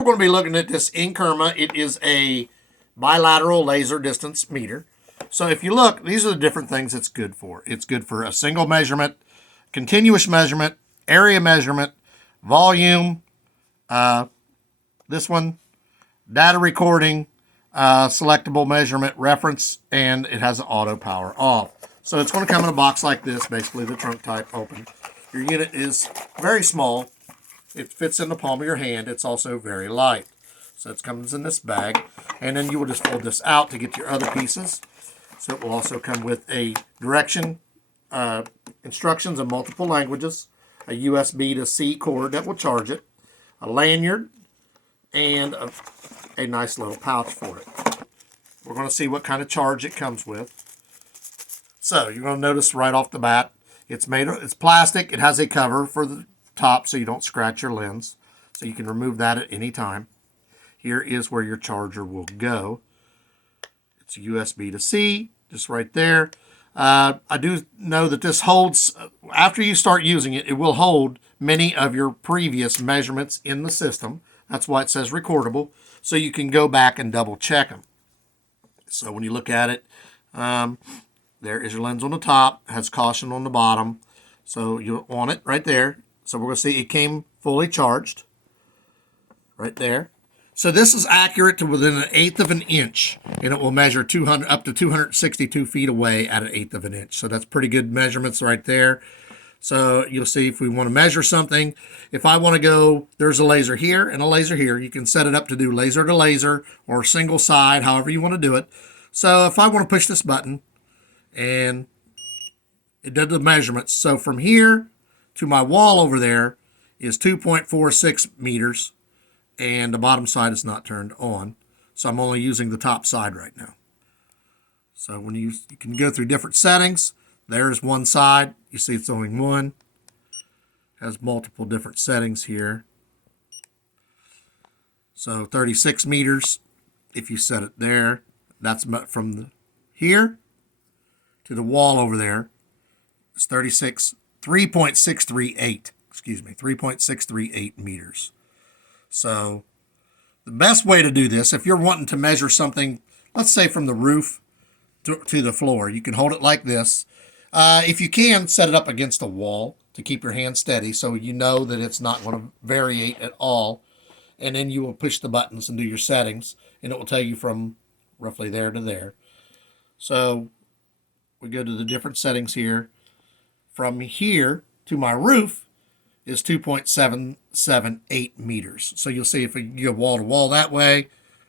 We're going to be looking at this Inkerma. It is a bilateral laser distance meter. So if you look, these are the different things it's good for. It's good for a single measurement, continuous measurement, area measurement, volume, this one, data recording, selectable measurement, reference, and it has an auto power off. So it's going to come in a box like this, basically the trunk type open. Your unit is very small. It fits in the palm of your hand. It's also very light. So it comes in this bag. And then you will just fold this out to get your other pieces. So it will also come with a direction, instructions in multiple languages, a USB to C cord that will charge it, a lanyard, and a nice little pouch for it. We're going to see what kind of charge it comes with. So you're going to notice right off the bat, it's plastic. It has a cover for the top so you don't scratch your lens. So you can remove that at any time. Here is where your charger will go. It's USB to C, just right there. I do know that this holds, after you start using it, it will hold many of your previous measurements in the system. That's why it says recordable, so you can go back and double check them. So when you look at it, there is your lens on the top, has caution on the bottom. So you're on it right there. So we're going to see it came fully charged right there. So this is accurate to within 1/8 of an inch, and it will measure 200 up to 262 feet away at 1/8 of an inch. So that's pretty good measurements right there. So you'll see if we want to measure something. If I want to go, there's a laser here and a laser here. You can set it up to do laser to laser or single side, however you want to do it. So if I want to push this button, and it did the measurements. So from here to my wall over there is 2.46 meters, and the bottom side is not turned on. So I'm only using the top side right now. So when you can go through different settings. There's one side. You see it's only one. Has multiple different settings here. So 36 meters, if you set it there, that's from here to the wall over there. It's 3.638, excuse me, 3.638 meters. So the best way to do this, if you're wanting to measure something, let's say from the roof to the floor, you can hold it like this. If you can, set it up against a wall to keep your hand steady so you know that it's not going to variate at all. And then you will push the buttons and do your settings, and it will tell you from roughly there to there. So we go to the different settings here. From here to my roof is 2.778 meters. So you'll see if you go wall to wall that way,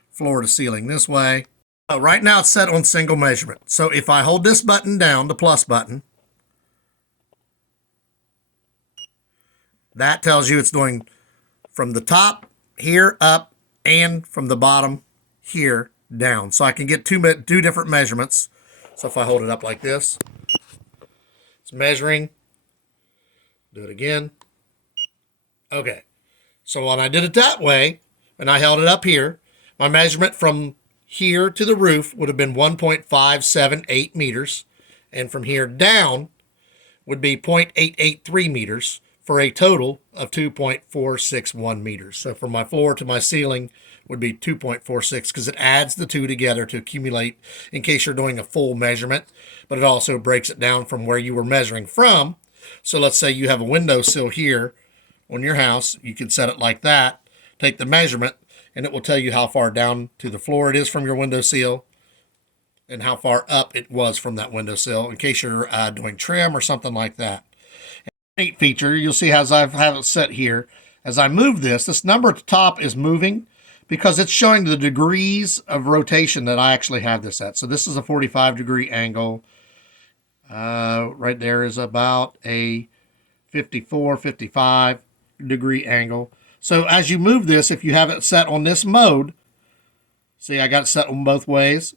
floor to ceiling this way. Right now it's set on single measurement. So if I hold this button down, the plus button, that tells you it's going from the top here up and from the bottom here down. So I can get two different measurements. So if I hold it up like this, it's measuring. Do it again. Okay. So when I did it that way, and I held it up here, my measurement from here to the roof would have been 1.578 meters, and from here down would be 0.883 meters for a total of 2.461 meters. So from my floor to my ceiling would be 2.46 because it adds the two together to accumulate in case you're doing a full measurement, but it also breaks it down from where you were measuring from. So let's say you have a windowsill here on your house. You can set it like that, take the measurement, and it will tell you how far down to the floor it is from your windowsill and how far up it was from that windowsill in case you're doing trim or something like that. And a neat feature, you'll see as I have it set here, as I move this number at the top is moving because it's showing the degrees of rotation that I actually have this at. So this is a 45-degree angle. Right there is about a 54, 55-degree angle. So as you move this, if you have it set on this mode, see I got it set on both ways,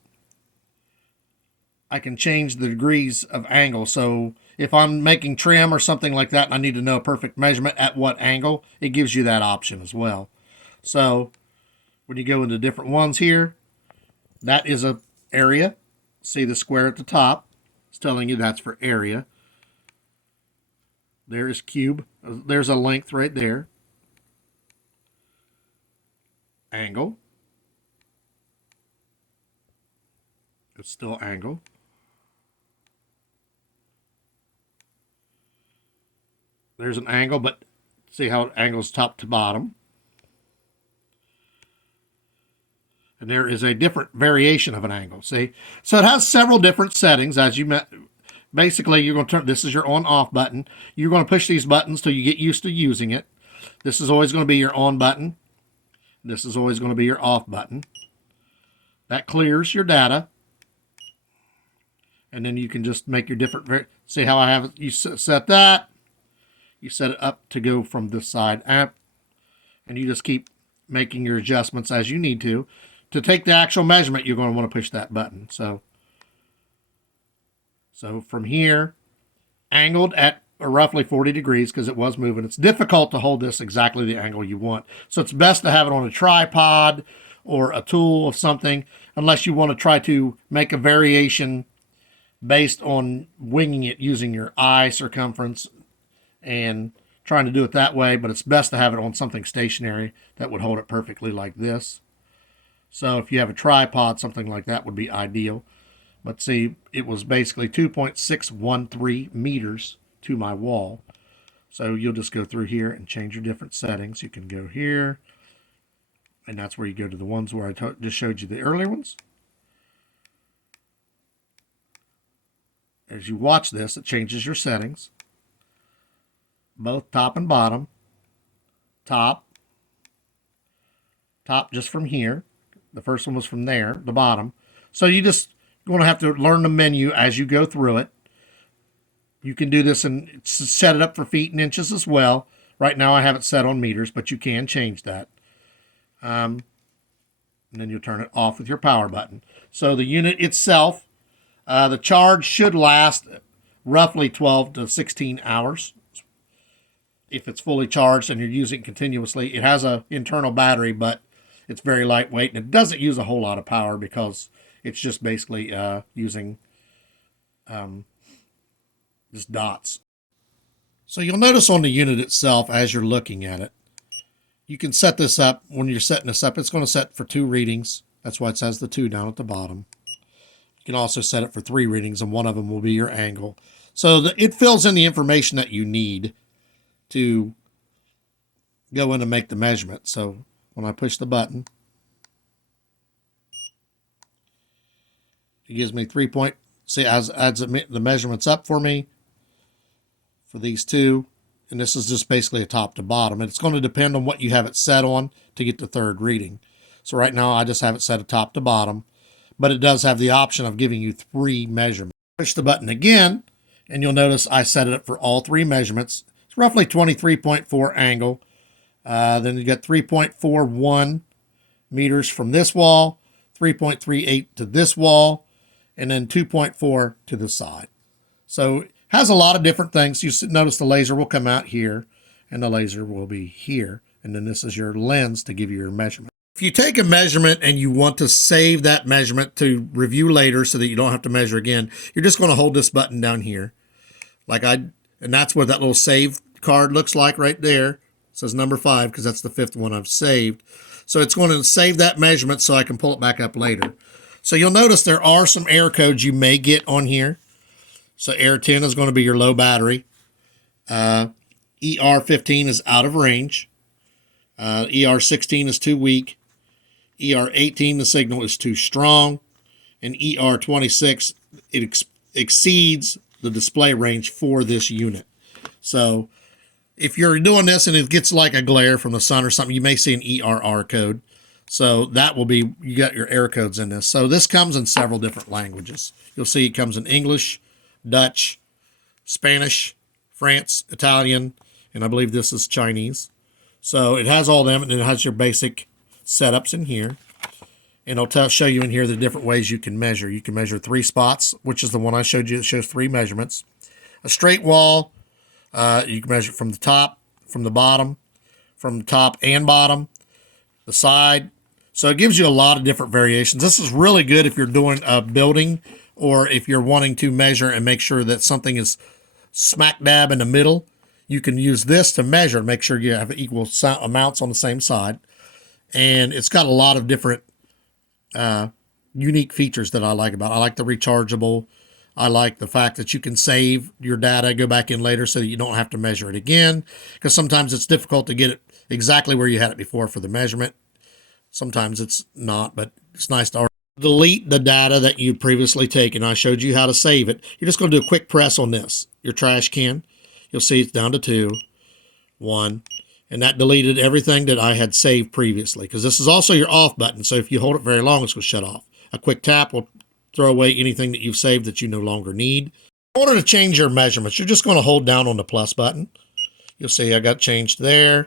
I can change the degrees of angle. So if I'm making trim or something like that and I need to know a perfect measurement at what angle, it gives you that option as well. So when you go into different ones here, that is a area. See the square at the top? It's telling you that's for area. There is cube. There's a length right there. angle. It's still angle. There's an angle, but see how it angles top to bottom. And there is a different variation of an angle, see? So it has several different settings. As you met, basically, you're going to turn, this is your on-off button. You're going to push these buttons till you get used to using it. This is always going to be your on button. This is always going to be your off button. That clears your data. And then you can just make your different, see how I have it, you set that. You set it up to go from this side up. And you just keep making your adjustments as you need to. To take the actual measurement, you're going to want to push that button. So from here, angled at roughly 40 degrees because it was moving. It's difficult to hold this exactly the angle you want. So it's best to have it on a tripod or a tool of something, unless you want to try to make a variation based on winging it using your eye circumference and trying to do it that way. But it's best to have it on something stationary that would hold it perfectly like this. So if you have a tripod, something like that would be ideal. But see, it was basically 2.613 meters to my wall. So you'll just go through here and change your different settings. You can go here, and that's where you go to the ones where I just showed you the earlier ones. As you watch this, it changes your settings. Both top and bottom. Top just from here. The first one was from there, the bottom. So you're going to have to learn the menu as you go through it. You can do this and set it up for feet and inches as well. Right now I have it set on meters, but you can change that. And then you'll turn it off with your power button. So the unit itself, the charge should last roughly 12 to 16 hours. If it's fully charged and you're using it continuously. It has an internal battery, but it's very lightweight, and it doesn't use a whole lot of power because it's just basically using just dots. So you'll notice on the unit itself, as you're looking at it, you can set this up. When you're setting this up, it's going to set for 2 readings. That's why it says the 2 down at the bottom. You can also set it for 3 readings, and one of them will be your angle. So it fills in the information that you need to go in and make the measurement. So when I push the button, it gives me 3 point. See, adds the measurements up for me for these 2, and this is just basically a top to bottom. And it's going to depend on what you have it set on to get the 3rd reading. So right now I just have it set a top to bottom, but it does have the option of giving you 3 measurements. Push the button again, and you'll notice I set it up for all 3 measurements. It's roughly 23.4 angle. Then you got 3.41 meters from this wall, 3.38 to this wall, and then 2.4 to the side. So it has a lot of different things. You notice the laser will come out here, and the laser will be here. And then this is your lens to give you your measurement. If you take a measurement and you want to save that measurement to review later so that you don't have to measure again, you're just going to hold this button down here. And that's what that little save card looks like right there. It says number 5 because that's the 5th one I've saved. So it's going to save that measurement so I can pull it back up later. So you'll notice there are some error codes you may get on here. So error 10 is going to be your low battery. ER15 is out of range. ER16 is too weak. ER18, the signal is too strong. And ER26, it exceeds the display range for this unit. So if you're doing this and it gets like a glare from the sun or something, you may see an ERR code. So that will be, you got your error codes in this. So this comes in several different languages. You'll see it comes in English, Dutch, Spanish, France, Italian, and I believe this is Chinese. So it has all them, and it has your basic setups in here. And it'll show you in here the different ways you can measure. You can measure 3 spots, which is the one I showed you that shows 3 measurements. A straight wall, you can measure from the top, from the bottom, from the top and bottom, the side. So it gives you a lot of different variations. This is really good if you're doing a building or if you're wanting to measure and make sure that something is smack dab in the middle. You can use this to measure, make sure you have equal amounts on the same side. and it's got a lot of different unique features that I like about it. I like the rechargeable. I like the fact that you can save your data, go back in later so that you don't have to measure it again, because sometimes it's difficult to get it exactly where you had it before for the measurement. Sometimes it's not, but it's nice to delete the data that you previously taken. I showed you how to save it. You're just going to do a quick press on this, your trash can. You'll see it's down to 2, 1, and that deleted everything that I had saved previously, because this is also your off button, so if you hold it very long, it's going to shut off. A quick tap will throw away anything that you've saved that you no longer need. In order to change your measurements, you're just going to hold down on the plus button. You'll see I got changed there.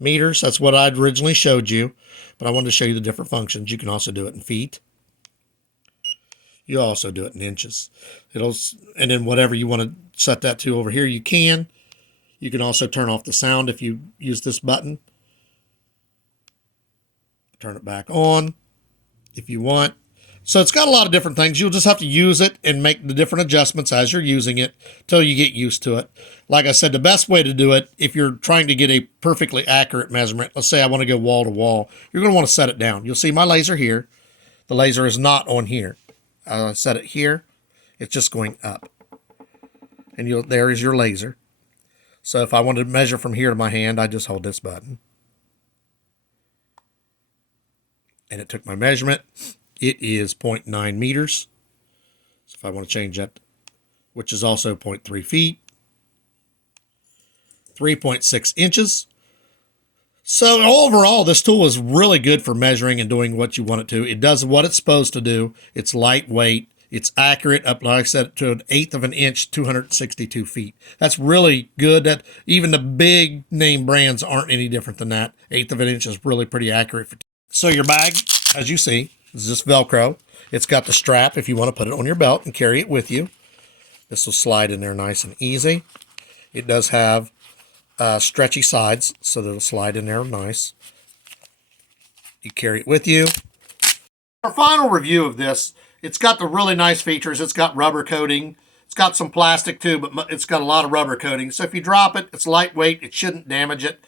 Meters, that's what I'd originally showed you, but I wanted to show you the different functions. You can also do it in feet. You also do it in inches. And then whatever you want to set that to over here, you can. You can also turn off the sound if you use this button. Turn it back on if you want. So it's got a lot of different things. You'll just have to use it and make the different adjustments as you're using it till you get used to it. Like I said, the best way to do it, if you're trying to get a perfectly accurate measurement, let's say I want to go wall to wall, you're going to want to set it down. You'll see my laser here. The laser is not on here. I set it here. It's just going up. And there is your laser. So if I wanted to measure from here to my hand, I just hold this button. And it took my measurement. It is 0.9 meters. So if I want to change that, which is also 0.3 feet, 3.6 inches. So overall, this tool is really good for measuring and doing what you want it to. It does what it's supposed to do. It's lightweight. It's accurate up, like I said, to 1/8 of an inch, 262 feet. That's really good. That even the big name brands aren't any different than that. 1/8 of an inch is really pretty accurate. So your bag, as you see, is just Velcro. It's got the strap if you want to put it on your belt and carry it with you. This will slide in there nice and easy. It does have stretchy sides, so that it'll slide in there nice. You carry it with you. Our final review of this, it's got the really nice features. It's got rubber coating. It's got some plastic too, but it's got a lot of rubber coating. So if you drop it, it's lightweight. It shouldn't damage it.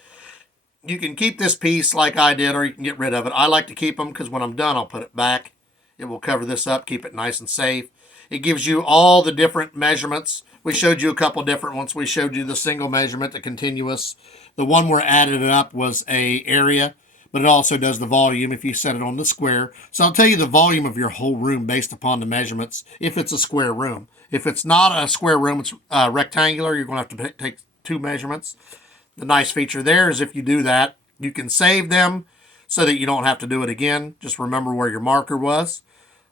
You can keep this piece like I did, or you can get rid of it. I like to keep them because when I'm done, I'll put it back. It will cover this up, keep it nice and safe. It gives you all the different measurements. We showed you a couple different ones. We showed you the single measurement, the continuous. The one where added it up was a area, but it also does the volume if you set it on the square. So I'll tell you the volume of your whole room based upon the measurements if it's a square room. If it's not a square room, it's rectangular, you're going to have to take 2 measurements. The nice feature there is if you do that, you can save them so that you don't have to do it again. Just remember where your marker was,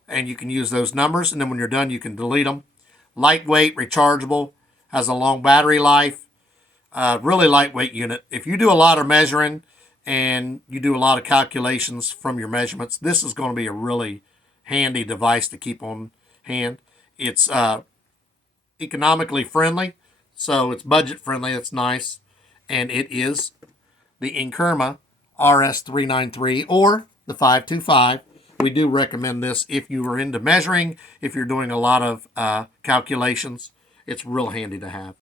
and you can use those numbers, and then when you're done, you can delete them. Lightweight, rechargeable, has a long battery life, really lightweight unit. If you do a lot of measuring and you do a lot of calculations from your measurements, this is going to be a really handy device to keep on hand. It's economically friendly, so it's budget friendly. It's nice. And it is the Inkerma RS393 or the 525. We do recommend this if you are into measuring, if you're doing a lot of calculations. It's real handy to have.